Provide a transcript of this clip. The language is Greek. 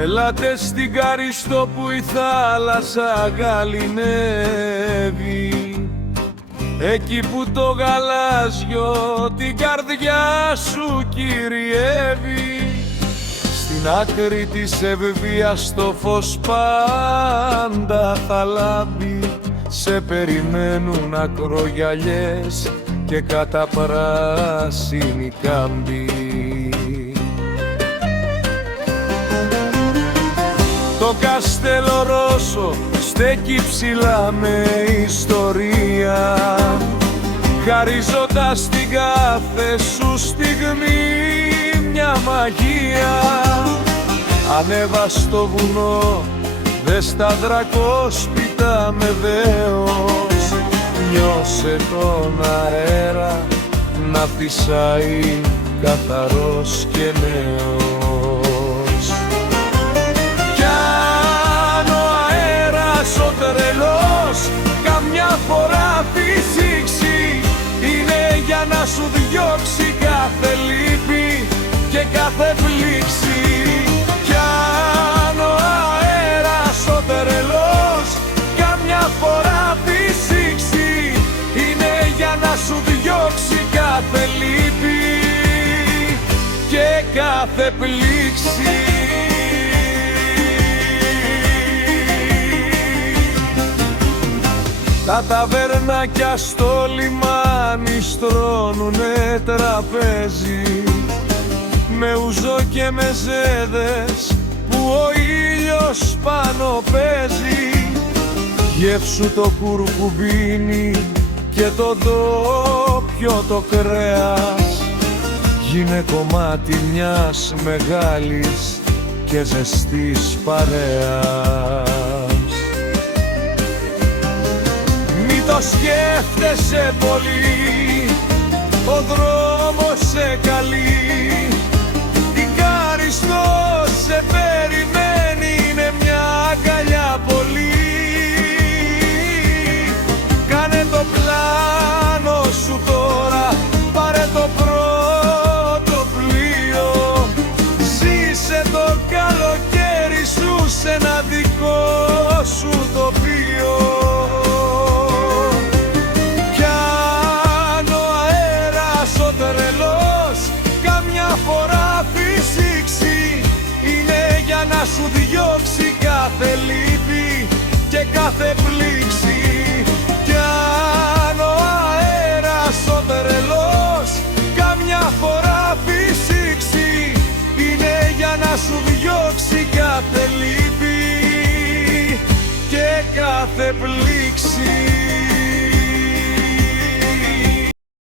Ελάτε στην Καριστό που η θάλασσα γαληνεύει, εκεί που το γαλάζιο την καρδιά σου κυριεύει. Στην άκρη της Ευβοίας το φως πάντα θα λάμπει, σε περιμένουν ακρογιαλιές και καταπράσινοι κάμποι. Το Καστέλο Ρώσο στέκει ψηλά με ιστορία, χαρίζοντας την κάθε σου στιγμή μια μαγεία. Ανέβα στο βουνό, δες τα δρακόσπιτα με δέος, νιώσε τον αέρα να φυσάει καθαρός και νέος. Κι αν ο αέρας ο τρελός καμιά φορά φυσήξει, είναι για να σου διώξει κάθε λύπη και κάθε πλήξη. Κι αν ο αέρας ο τρελός καμιά φορά φυσήξει, είναι για να σου διώξει κάθε λύπη και κάθε πλήξη. Τα ταβέρνακια στο λιμάνι στρώνουνε τραπέζι, με ουζό και με ζέδες που ο ήλιος πάνω παίζει. Γεύσου το κουρκουμπίνι και το ντόπιο το κρέας, γίνε κομμάτι μιας μεγάλης και ζεστής παρέας. Μη το σκέφτεσαι πολύ, ο δρόμος σε καλεί, η Καριστό σε περιμένει, είναι μια αγκαλιά πολύ. Κάνε το πλάνο σου τώρα, πάρε το πρώτο πλοίο, ζήσε το καλοκαίρι σου σε ένα δικό σου τοπίο. Κι αν ο αέρας ο τρελός καμιά φορά φυσήξει, είναι για να σου διώξει κάθε λύπη και κάθε πλήξη. Κι αν ο αέρας ο τρελός καμιά φορά φυσήξει, είναι για να σου διώξει κάθε λύπη και κάθε πλήξη.